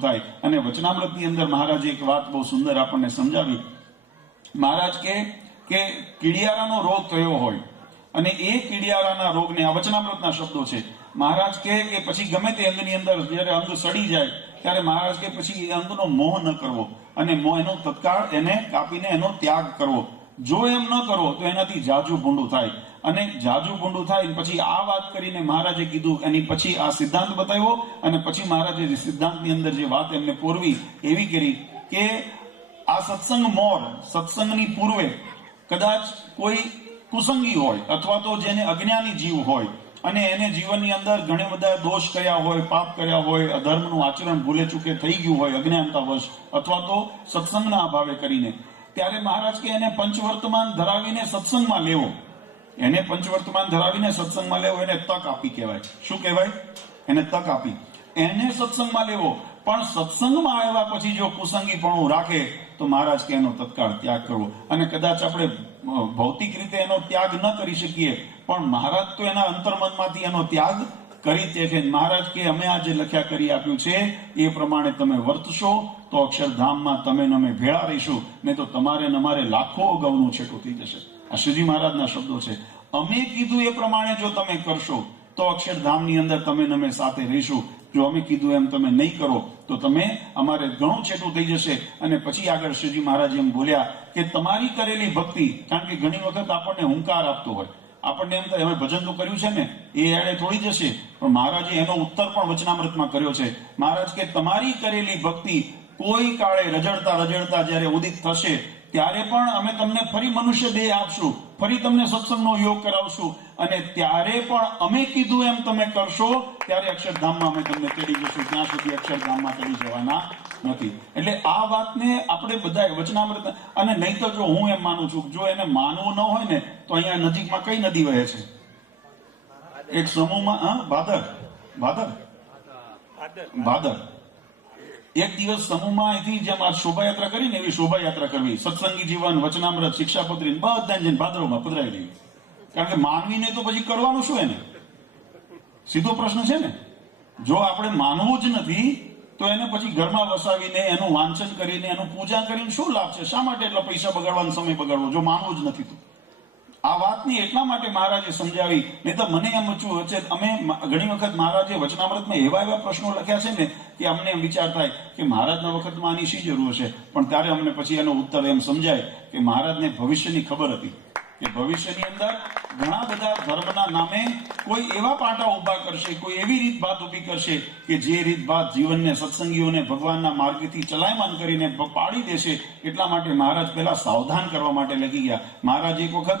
થાય. અને વચનામૃતની અંદર મહારાજે એક વાત બહુ સુંદર આપણને સમજાવી. મહારાજ કે કે કીડિયારાનો રોગ થયો હોય, અને એ કીડિયારાના રોગને, આ વચનામૃતના શબ્દો છે. મહારાજ કહે કે પછી ગમે તે અંગની અંદર જ્યારે અંગ સડી જાય, ત્યારે મહારાજ કે પછી એ અંગનો મોહ ન કરવો, અને મોહ એનો તત્કાળ એને કાપીને એનો ત્યાગ કરવો. જો એમ ન કરો તો એનાથી જાજુ ભૂંડું થાય. અને જાજુ ભૂંડું થાય પછી આ વાત કરીને મહારાજે કીધું, એની પછી આ સિદ્ધાંત બતાવ્યો અને પછી મહારાજે સિદ્ધાંતની અંદર જે વાત એમને પૂરવી એવી કરી કે આ સત્સંગ મોર, સત્સંગની પૂર્વે કદાચ કોઈ કુસંગી હોય અથવા તો જેને અજ્ઞાની જીવ હોય અને એને જીવનની અંદર ઘણા બધા દોષ કર્યા હોય, પાપ કર્યા હોય, અધર્મનું આચરણ ભૂલે ચૂકે થઈ ગયું હોય, અજ્ઞાનતાવશ અથવા તો સત્સંગના અભાવે કરીને. ત્યારે મહારાજ કે એને પંચવર્તમાન ધરાવીને સત્સંગમાં લેવો. એને પંચવર્તમાન ધરાવીને સત્સંગમાં લેવો, એને તક આપી કહેવાય. શું કહેવાય? એને તક આપી. એને સત્સંગમાં લેવો. પણ સત્સંગમાં આવ્યા પછી જો કુસંગીપણું રાખે, તો મહારાજ કે એનો તત્કાળ ત્યાગ કરવો. અને કદાચ આપણે ભૌતિક રીતે એનો ત્યાગ ન કરી શકીએ, પણ મહારાજ તો એના અંતર્મનમાંથી એનો ત્યાગ કરી તે મહારાજ કે અમે આ જે લખ્યા કરી આપ્યું છે, એ પ્રમાણે તમે વર્તશો, તો અક્ષરધામમાં તમે ને અમે ભેળા રહીશું. નહીં તો તમારે ને અમારે લાખો અગાઉનું છેટું થઈ જશે. આ શ્રીજી મહારાજના શબ્દો છે. અમે કીધું એ પ્રમાણે જો તમે કરશો, તો અક્ષરધામની અંદર તમે ને અમે સાથે રહીશું. જો અમે કીધું એમ તમે નહીં કરો, તો તમે અમારે ઘણું છેટું થઈ જશે. અને પછી આગળ શ્રીજી મહારાજ એમ બોલ્યા કે તમારી કરેલી ભક્તિ, કારણ કે ઘણી વખત આપણને હુંકાર આપતો હોય. આપણને એમ થાય, હવે ભજન તો કર્યું છે ને, એ એડે થોડી જશે. પણ મહારાજે એનો ઉત્તર પણ વચનામૃતમાં કર્યો છે. મહારાજ કે, તમારી કરેલી ભક્તિ કોઈ કાળે રજડતા રજડતા જ્યારે ઉદિત થશે ત્યારે પણ અમે તમને ફરી મનુષ્ય દેહ આપશું ફરી તમને સત્સંગનો યોગ કરાવશું. અને ત્યારે પણ અમે કીધું એમ તમે કરશો ત્યારે અક્ષરધામમાં અમે તમને તેડી જશું. ત્યાં સુધી અક્ષરધામમાં તેડી જવાના નથી. એટલે આ વાતને આપણે બધા વચનામૃત અને નહીં તો જો હું એમ માનું છું જો એને માનવું ન હોય ને તો અહીંયા નજીકમાં કઈ નદી વહે છે? એક સમૂહમાં હા ભાદર. ભાદર. ભાદર. એક દિવસ સમૂહમાં અહીંથી જેમ આ શોભાયાત્રા કરીને એવી શોભાયાત્રા કરવી. સત્સંગી જીવન, વચનામૃત, શિક્ષાપત્રી બધા જઈને ભાદરોમાં પધરાવી લેવી કારણ કે માનવીને તો પછી કરવાનું શું એને? સીધો પ્રશ્ન છે ને? જો આપણે માનવું જ નથી, તો એને પછી ઘરમાં વસાવીને, એનું વાંચન કરીને, એનું પૂજા કરીને શું લાભ છે? શા માટે એટલા પૈસા બગાડવાનો સમય બગાડવો? જો માનવું જ નથી તો. આ વાતની એટલા માટે મહારાજે સમજાવી, નહીં તો મને એમ ઓછું હશે. અમે ઘણી વખત મહારાજે વચનામૃતમાં એવા એવા પ્રશ્નો લખ્યા છે ને કે અમને એમ વિચાર થાય કે મહારાજના વખતમાં આની શી જરૂર છે પણ ત્યારે અમને પછી એનો ઉત્તર એમ સમજાય કે મહારાજને ભવિષ્યની ખબર હતી. કે ભવિષ્યની અંદર ઘણા બધા ધર્મના નામે કોઈ એવા પાટા ઊભા કરશે, કોઈ એવી રીત ભાત ઊભી કરશે કે જે રીત ભાત જીવનને, સત્સંગીઓને ભગવાનના માર્ગથી ચલાયમાન કરીને પાડી દેશે. એટલા માટે મહારાજ પહેલા સાવધાન કરવા માટે લગી ગયા. મહારાજ એક વખત